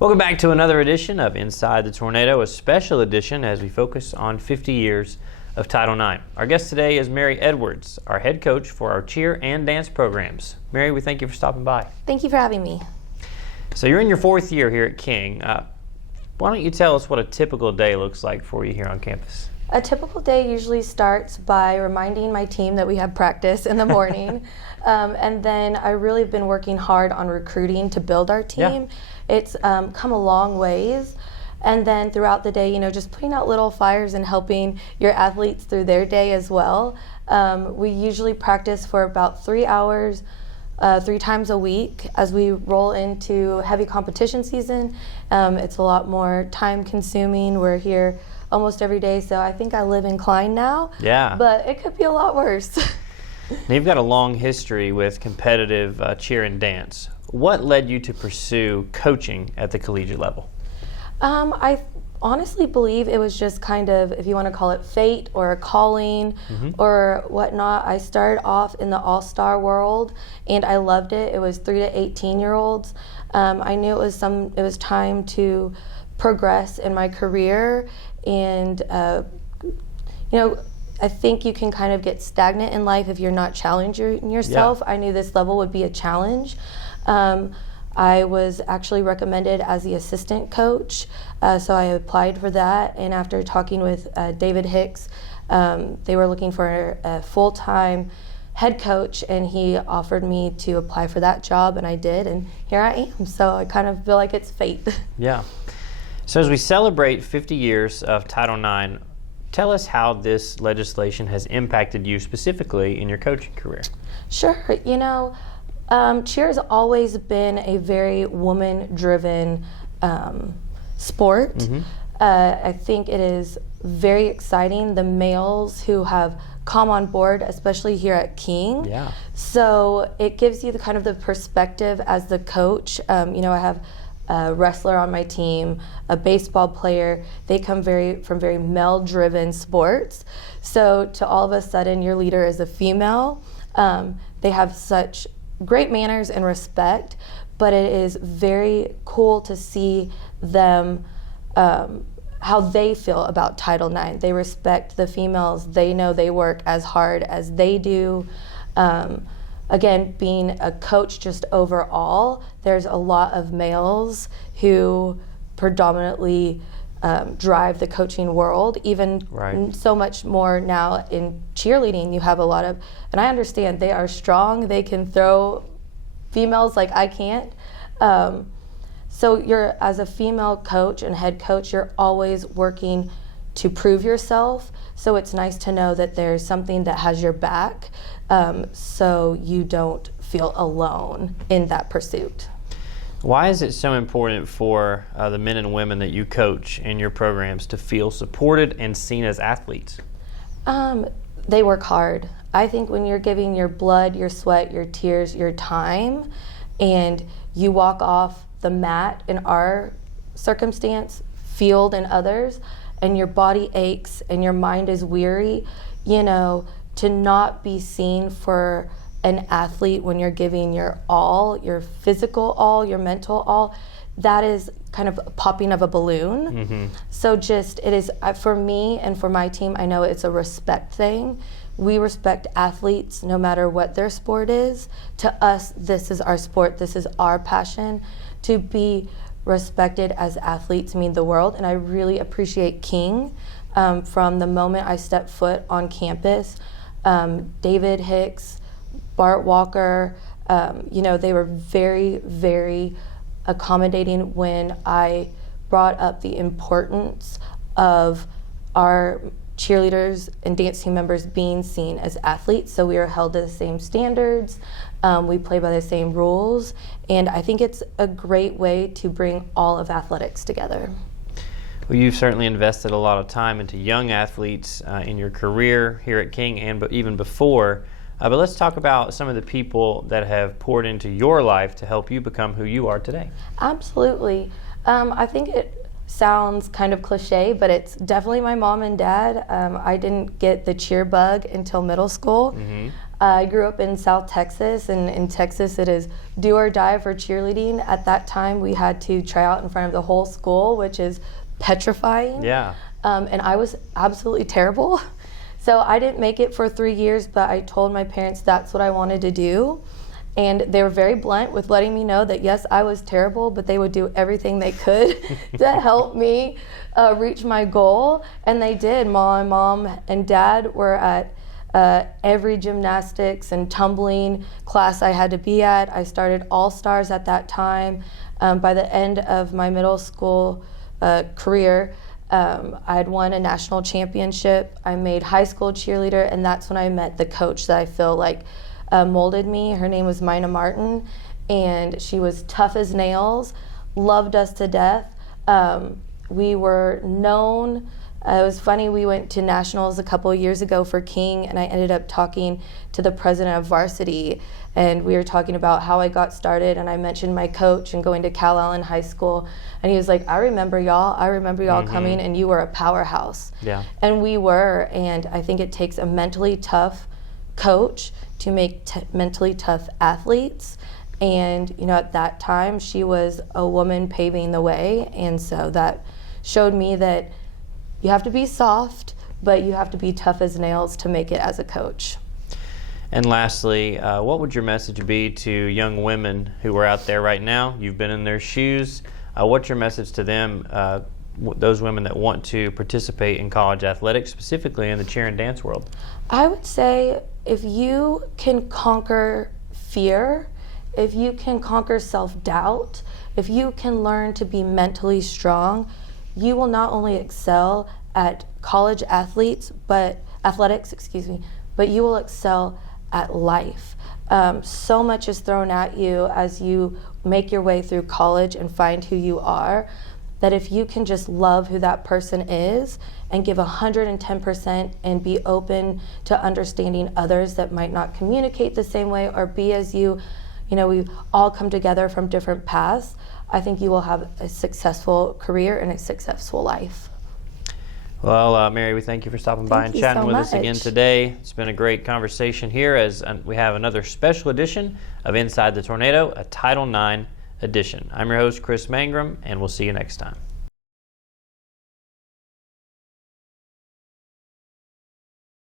Welcome back to another edition of Inside the Tornado, a special edition as we focus on 50 years of Title IX. Our guest today is Mary Edwards, our head coach for our cheer and dance programs. Mary, we thank you for stopping by. Thank you for having me. So you're in your fourth year here at King. Why don't you tell us what a typical day looks like for you here on campus? A typical day usually starts by reminding my team that we have practice in the morning. And then I really have been working hard on recruiting to build our team. Yeah. It's come a long ways. And then throughout the day, just putting out little fires and helping your athletes through their day as well. We usually practice for about 3 hours, 3 times a week. As we roll into heavy competition season, it's a lot more time consuming. We're here almost every day, so I think I live in Klein now. Yeah. But it could be a lot worse. Now, you've got a long history with competitive cheer and dance. What led you to pursue coaching at the collegiate level? I honestly believe it was just kind of, if you want to call it fate or a calling or whatnot. I started off in the all-star world and I loved it. It was 3 to 18-year-olds. I knew it was time to progress in my career, and I think you can kind of get stagnant in life if you're not challenging yourself. Yeah. I knew this level would be a challenge. I was actually recommended as the assistant coach, so I applied for that. And after talking with David Hicks, they were looking for a full-time head coach, and he offered me to apply for that job, and I did, and here I am. So I kind of feel like it's fate. Yeah. So as we celebrate 50 years of Title IX, tell us how this legislation has impacted you specifically in your coaching career. Sure. Cheer has always been a very woman-driven sport. I think it is very exciting, the males who have come on board, especially here at King. Yeah. So it gives you the perspective as the coach. I have a wrestler on my team, a baseball player. They come from very male-driven sports. So to all of a sudden, your leader is a female. They have such great manners and respect, but it is very cool to see them, how they feel about Title IX. They respect the females. They know they work as hard as they do. Again, being a coach just overall, there's a lot of males who predominantly drive the coaching world, even so much more now in cheerleading. You have a lot of, and I understand they are strong, they can throw females like I can't. So as a female coach and head coach, you're always working to prove yourself. So it's nice to know that there's something that has your back, so you don't feel alone in that pursuit. Why is it so important for the men and women that you coach in your programs to feel supported and seen as athletes? They work hard. I think when you're giving your blood, your sweat, your tears, your time, and you walk off the mat in our circumstance, field and others, and your body aches and your mind is weary, to not be seen for an athlete when you're giving your all, your physical all, your mental all, that is kind of popping of a balloon. So it is, for me and for my team, I know it's a respect thing. We respect athletes no matter what their sport is. To us, this is our sport, this is our passion. To be respected as athletes mean the world, and I really appreciate King. From the moment I stepped foot on campus, David Hicks, Bart Walker, they were very, very accommodating when I brought up the importance of our cheerleaders and dance team members being seen as athletes. So we are held to the same standards, we play by the same rules, and I think it's a great way to bring all of athletics together. Well, you've certainly invested a lot of time into young athletes in your career here at King and even before. But let's talk about some of the people that have poured into your life to help you become who you are today. Absolutely. I think it sounds kind of cliche, but it's definitely my mom and dad. I didn't get the cheer bug until middle school. I grew up in South Texas, and in Texas it is do or die for cheerleading. At that time, we had to try out in front of the whole school, which is petrifying. Yeah. And I was absolutely terrible. So I didn't make it for 3 years, but I told my parents that's what I wanted to do. And they were very blunt with letting me know that, yes, I was terrible, but they would do everything they could to help me reach my goal. And they did. My mom and dad were at every gymnastics and tumbling class I had to be at. I started All-Stars at that time. By the end of my middle school career, I had won a national championship. I made high school cheerleader, and that's when I met the coach that I feel like molded me. Her name was Mina Martin, and she was tough as nails, loved us to death. We were known. It was funny, we went to nationals a couple of years ago for King, and I ended up talking to the president of varsity, and we were talking about how I got started, and I mentioned my coach and going to Cal Allen High School, and he was like, I remember y'all coming, and you were a powerhouse. Yeah. And we were, and I think it takes a mentally tough coach to make mentally tough athletes. And at that time she was a woman paving the way, and so that showed me that you have to be soft, but you have to be tough as nails to make it as a coach. And lastly, what would your message be to young women who are out there right now? You've been in their shoes. What's your message to them, those women that want to participate in college athletics, specifically in the cheer and dance world? I would say if you can conquer fear, if you can conquer self-doubt, if you can learn to be mentally strong, you will not only excel at college athletics, but you will excel at life. So much is thrown at you as you make your way through college and find who you are, that if you can just love who that person is and give 110% and be open to understanding others that might not communicate the same way or be as you, we all come together from different paths, I think you will have a successful career and a successful life. Well, Mary, we thank you for stopping by and chatting with us again today. It's been a great conversation here as we have another special edition of Inside the Tornado, a Title IX edition. I'm your host, Chris Mangrum, and we'll see you next time.